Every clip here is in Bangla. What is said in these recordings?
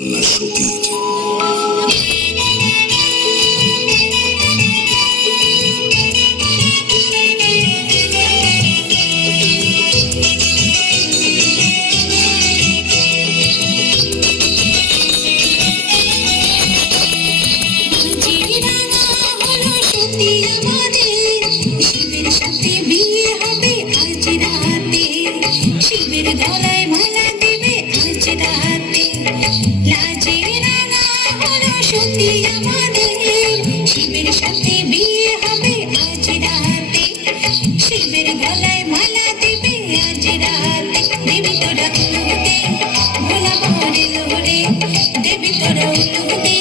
সতীর শিবের গলায় মালা দেবে আজ রাতে। লাজে রাঙা হলো সত্যি আমাদের। শিবের সাথে বিয়ে হবে আজ রাতে। শিবের গলায় মালা দেবে আজ রাতে। দেবী তোরা উলুদে ভোলা মরে লোরে দেবী তোরা উলুদে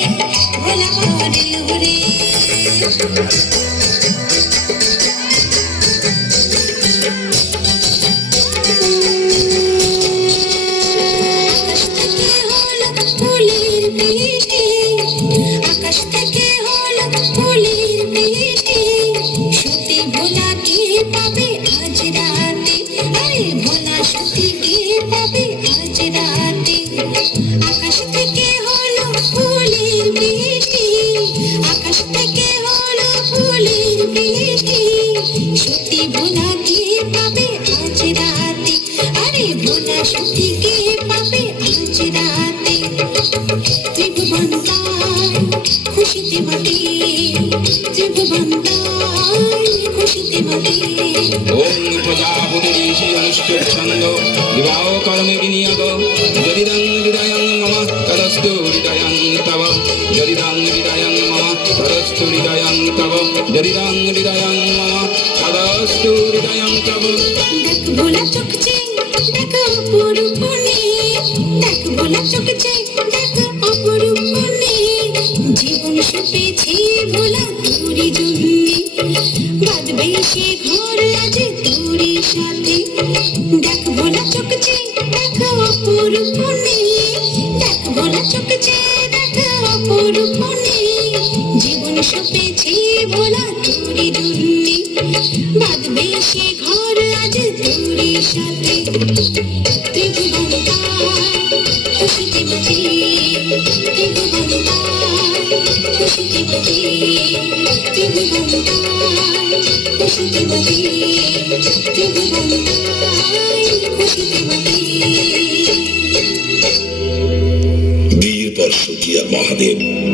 ভোলা মরে লোরে আজ রাতে, আরে ভোলা সত্যি কে পাবে আজ রাতে? আকাশ থেকে হলো ফুলের বৃষ্টি আকাশ থেকে হলো ফুলের বৃষ্টি সত্যি ভোলা কে পাবে আজ রাতে? আরে ভোলা তাই খুশিতে মাতে ত্রিভুবন ওম প্রজাপতিরিষি অনুষ্ঠিচ্ছন্দ বিবাহ কর্মে বিনিয়োগ যদিদং হৃদয়ং মম তদস্তু হৃদয়ং তব যদিদং হৃদয়ং মম তদস্তু হৃদয়ং তব যদিদং হৃদয়ং মম হৃদয়ং তব জীবন সুপেছে ভোলা তোরি জন্যে সে ঘর আজ তোরি সাথে। দেখ ভোলা চোখছে দেখ অপরূপ দেখ ভোলা চোখছে দেখ অপরূপ জীবন সুপেছে ভোলা তোরি জন্যে। বাঁধবে সে ঘর আজ তোরি সাথে। তাই খুশিতে মাতে। ত্রিভুবন তাই খুশিতে মাতে। ত্রিভুবন তাই খুশিতে সতী মহাদেব।